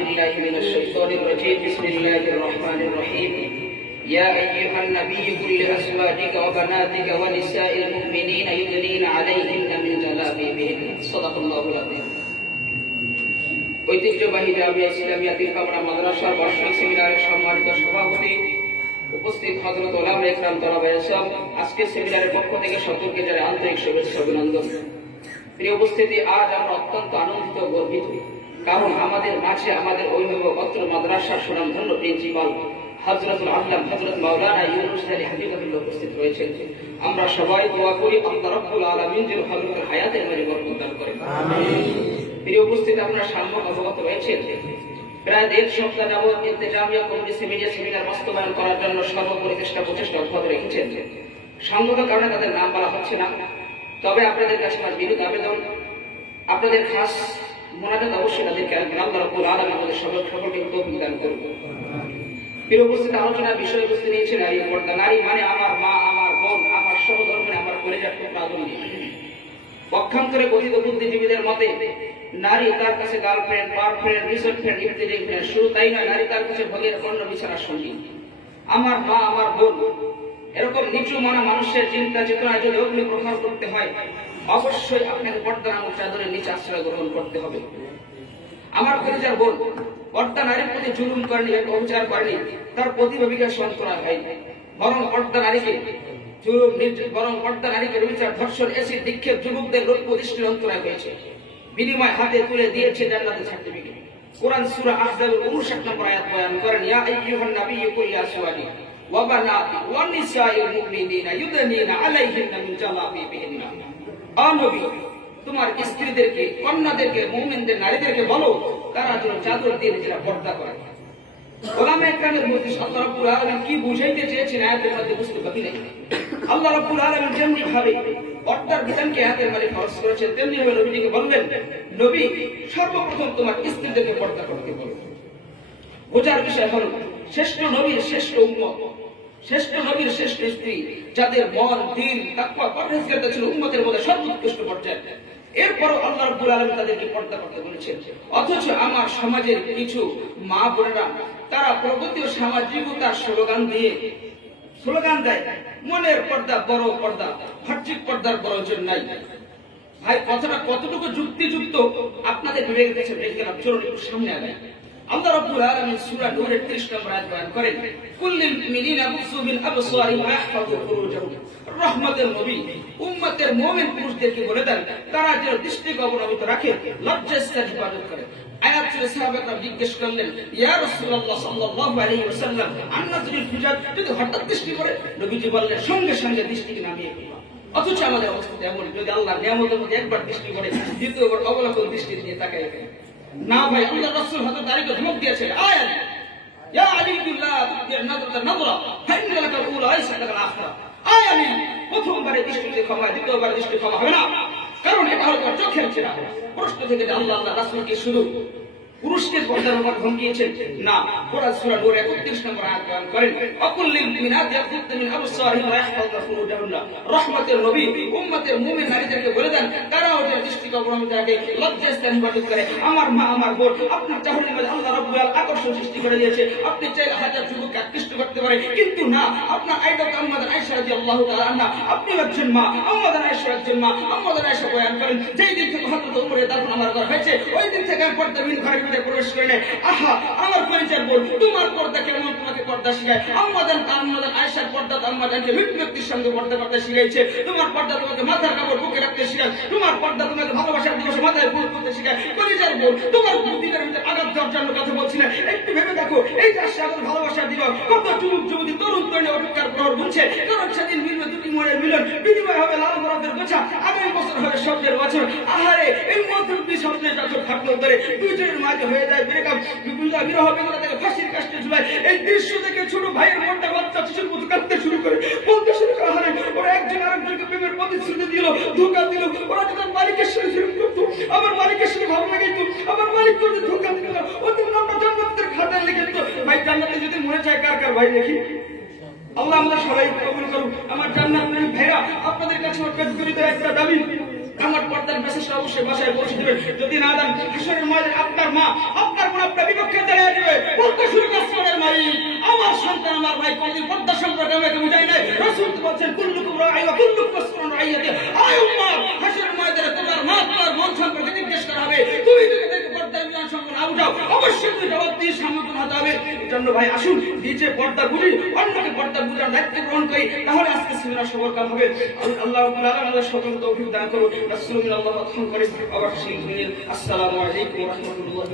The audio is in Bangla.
بالله من الشيطان الرجيم بسم الله الرحمن الرحيم يا أيها النبي قل لأزواجك وبناتك ونساء المؤمنين يدنين عليهن من جلابيبهن صدق الله العظيم ঐতিহ্যবাহী জামিয়া ইসলামিয়া তিরকামরা মাদ্রাসার বার্ষিক সেমিনারের সম্মানিত সভাপতি উপস্থিত হজরত ওলামা ইকরাম তলাবা ইসলাম আজকের সেমিনারের পক্ষ থেকে সকলকে যারা আন্তরিক শুভেচ্ছা অভিনন্দন প্রিয় উপস্থিতি আজ আমরা অত্যন্ত আনন্দিত ও গর্বিত কারণ আমাদের মাঝে আমাদের অভিভাবক অত্র মাদ্রাসার সুনামধন্য প্রিন্সিপাল হজরতুল আল্লাহ হজরত মাওলানা ইউনুস আলী হাবিবুল্লাহ উপস্থিত রয়েছেন। আমরা সবাই দোয়া করি আল্লাহ রব্বুল আলামিন যেন হজরতের হায়াতের মাঝে বরকত দান করেন। প্রিয় উপস্থিত আপনারা সাম্যক অবগত রয়েছেন প্রায় দেড় সপ্তাহ যাবৎ ইন্তেজামিয়া কমিটি সেমিনার সেমিনার বাস্তবায়ন করার জন্য সর্বোপরি চেষ্টা প্রচেষ্টা অব্যাহত রেখেছেন। সঙ্গত কারণে তাদের নাম বলা হচ্ছে না। তবে আপনাদের কাছে আমার বিরুদ্ধ আবেদন আপনাদের খাস মোনাজাত অবশ্যই তাদেরকে আল্লাহ রব্বুল আলামিন আমাদের সকল সকলকে তৌফিক দান করুন। প্রিয় উপস্থিত, আলোচনার বিষয়বস্তু নিয়েছে নারী পর্দা। নারী মানে আমার মা, আমার বোন, আমার সহধর্মী আমার টুকরা আদমি পক্ষান্তরে কথিত বুদ্ধিজীবীদের মতে, নারী তার কাছে গার্লফ্রেন্ড পারফ্রেন্ড রিসোর্ট ফ্রেন্ড ইত্যাদি শুধু তাই নয়, নারী তার কাছে ভোগের অন্য বিছানার সঙ্গী। আমার মা, আমার বোন, এরকম নিচু মানা মানুষের চিন্তা চেতনায় যদি অগ্নি প্রখার করতে হয় অবশ্যই আপনাকে পর্দা নামক চাদরের নিচে আশ্রয় গ্রহণ করতে হবে। আমার পরিচার বোন, পর্দা নারীর প্রতি জুলুম করেনি, অবিচার করেনি, তার প্রতিভা বিকাশ করা হয়নি বরং পর্দা নারীকে জুলুম বরং পর্দা নারীকে বিচার ধর্ষণ, এসিড দীক্ষেপ যুবকদের লোক দৃষ্টির অন্তরায় হয়েছে। বিনিময় হাতে তুলে দিয়েছে জান্নাতের সার্টিফিকেট কোরআন সূরা আহজাবের 59 নম্বর আয়াত বয়ান করেন, ইয়া আইয়ুহান নাবিয়্যু কুল ইয়া সুওয়াদি ওয়া বানাতি, ওয়া নিসাইল মুমিনিনা, ইউদনিনা আলাইহিন্না মিন জালাবিবিহিন্না। ও নবী তোমার স্ত্রীদেরকে, কন্যাদেরকে, মুমিনদের নারীদেরকে বলো, তারা যেন চাদর দিয়ে নিজেরা পর্দা করে। একরামের মধ্যে আলামিন কি বুঝাইতে চেয়েছেন আয়াতের মধ্যে বুঝতে পারি নাই। আল্লাহ যেমনি ভাবে পর্দার বিধানকে করেছেন তেমনি ভাবে বললেন, নবী, সর্বপ্রথম তোমার স্ত্রীদেরকে পর্দা করতে বলো। বোঝার বিষয় হলো, শ্রেষ্ঠ নবীর শ্রেষ্ঠ উম্মত, শ্রেষ্ঠ নবীর শ্রেষ্ঠ স্ত্রী, যাদের মন দিল তাকওয়া ছিল উম্মতের মধ্যে পর্যায়ে এরপরও আল্লাহ রব্বুল আলম তাদেরকে পর্দা করতে বলেছেন। অথচ আমার সমাজের কিছু মা বোনেরা, তারা প্রগতি ও সামাজিকতার স্লোগান দিয়ে স্লোগান দেয়, মনের পর্দা বড় পর্দা ভার্চিক পর্দার প্রয়োজন নাই। ভাই, কথাটা কতটুকু যুক্তিযুক্ত, আপনাদের বিবেক দেখে দেখে চলুন একটু সামনে আগায়। আল্লাহ রাব্বুল আলামিন সূরা নূরের 30 নম্বর আয়াত বয়ান করেন মুমিনিনা বুসু মিন আবসারিহিম ওয়া ইয়াহফাযু ফুরুজাহুম। রহমতের নবী উম্মতের মুমিন পুরুষদেরকে বলে দেন, তারা যেন অবনমিত রাখে করে। আয়াত ছিল জিজ্ঞেস করলেন, ইয়া রাসূলুল্লাহ সাল্লাল্লাহু আলাইহি ওয়াসাল্লাম যদি হঠাৎ দৃষ্টি নবীজি বললেন, সঙ্গে সঙ্গে দৃষ্টিকে নামিয়ে অথচ আমাদের অবস্থা এমন যদি আল্লাহ নিয়ামতের মধ্যে একবার দৃষ্টি করে দ্বিতীয়বার অবলোকন দৃষ্টি দিয়ে তাকায় না ভাই, আল্লাহ রাসূল হযরত আলীকে ধমক দিয়েছে। আয় আলী। ইয়া আলী বিল্লাহ তুদির নাযরাত নাযরা ফাইন্না লাকা আল-উলা আইসা লাকা আল-আখিরা আয় আলী, প্রথমবারে দৃষ্টিতে ক্ষমা, দ্বিতীয়বারে দৃষ্টি ক্ষমা হবে না। কারণ এটা হলো চোখের চেরা। প্রশ্ন থেকে আল্লাহ আল্লাহ শুধু? পর্দার উপর না। সূরা নূর 31 নম্বর আয়াত বয়ান করেন ইয়াকুদ্দু মিন আবসারিহিম ওয়া ফুরুজাহুন্না নবী উম্মতের মুমিন নারীদেরকে বলে দেন অবনমিত রাখে লজ্জাস্থান হেফাজত করে। আমার মা, আমার বোন মধ্যে আল্লাহ রাব্বুল আকর্ষণ সৃষ্টি করে দিয়েছে। আপনি চাইলে হাজার যুবককে আকৃষ্ট করতে কিন্তু না, আপনার আইডল আমাদের আয়েশা রাদিয়াল্লাহু তাআলা আনহা। আপনি একজন মা আমাদের আয়েশা একজন মা। আয়েশা বয়ান করেন, যেই দিন থেকে হযরত উমরের আমার করা হয়েছে, ওই দিন থেকে আমি পর্দা ঘরের ভিতরে প্রবেশ করলে আহা আমার পরিচয় বল তোমার পর্দা কেমন? তোমাকে পর্দা শিখায় আমাদের আমাদের আয়েশার পর্দা তো আমাদেরকে মৃত ব্যক্তির সঙ্গে পর্দা করতে শিখাইছে। তোমার পর্দা তোমাকে মাথার কাপড় বুকে রাখতে শিখায়। তোমার পর্দা তোমাকে ভালোবাসার দিবসে মাথায় ফুল করতে শিখায়। পরিচয় বল, তোমার বুদ্ধিদের ভিতরে আঘাত জন্য কথা বলছি না। একটু ভেবে দেখো, এই যে আমাদের ভালোবাসার দিবস, কত যুবক যুবতী তরুণ তরুণী অপেক্ষার প্রহর বুঝছে। কারণ সেদিন মিলবে দুটি মনের মিলন, বিনিময় হবে লাল বরাদের গোছা। আগামী বছর হবে স্বপ্নের বছর। আহারে, এই মধ্যবর্তী স্বপ্নের যখন থাকল করে দুইজনের মাঝে হয়ে যায় ব্রেকআপ। বিরহ থেকে ফাঁসির কাষ্টে ঝুলায় এই দৃশ্য থেকে ছোট ভাইয়ের মনটা বাচ্চা শিশুর মতো কাঁদতে শুরু করে। বলতে শুরু করে আহারে ওরা একজন আরেকজনকে প্রেমের প্রতিশ্রুতি দিল, ধোকা দিল। ওরা যখন মালিকের সাথে শুরু করতো, আমার মালিকের সাথে ভালো লাগাইতো, আমার মালিক করতে ধোকা দিল ওদের নামটা জান্নাতের খাতায় লিখে দিত। ভাই, জান্নাতে যদি মনে চায় কার কার ভাই দেখি? আল্লাহ আমরা সবাই কবুল করুন আমার জান্নাত প্রেমী ভাইরা আপনাদের কাছে আমার পেটগুলিতে একটা দাবি। আমার পর্দার মেসেজটা অবশ্যই বাসায় পৌঁছে দেবেন। যদি না দেন, হাসরের ময়দানে আপনার মা, আপনার বোন, আপনার সন্তান আমার ভাই কোনদিন পর্দা সম্পর্কে আমাকে বুঝাই নাই। রাসূল তো বলছেন, কুল্লুকুম রাঈ ওয়া কুল্লুকুম মাসউলুন রাইয়াতি। আয় উম্মাহ, হাসরের ময়দানে তোমার মা তোমার বোন সম্পর্কে জিজ্ঞেস করা হবে। তুমি যদি তাদেরকে পর্দার বিধান সম্পর্কে না বুঝাও অবশ্যই তুমি জবাব দিয়ে সম্মুখীন হতে হবে। এজন্য ভাই আসুন নিজে পর্দা বুঝি অন্যকে পর্দা বুঝার দায়িত্ব গ্রহণ করি, তাহলে আজকে সেমিনার সফল কাম হবে। আল্লাহ আল্লাহ সকল তৌফিক দান করুন রাসূলুল্লাহ আল্লাহ করে। সেই আসসালামু আলাইকুম ওয়া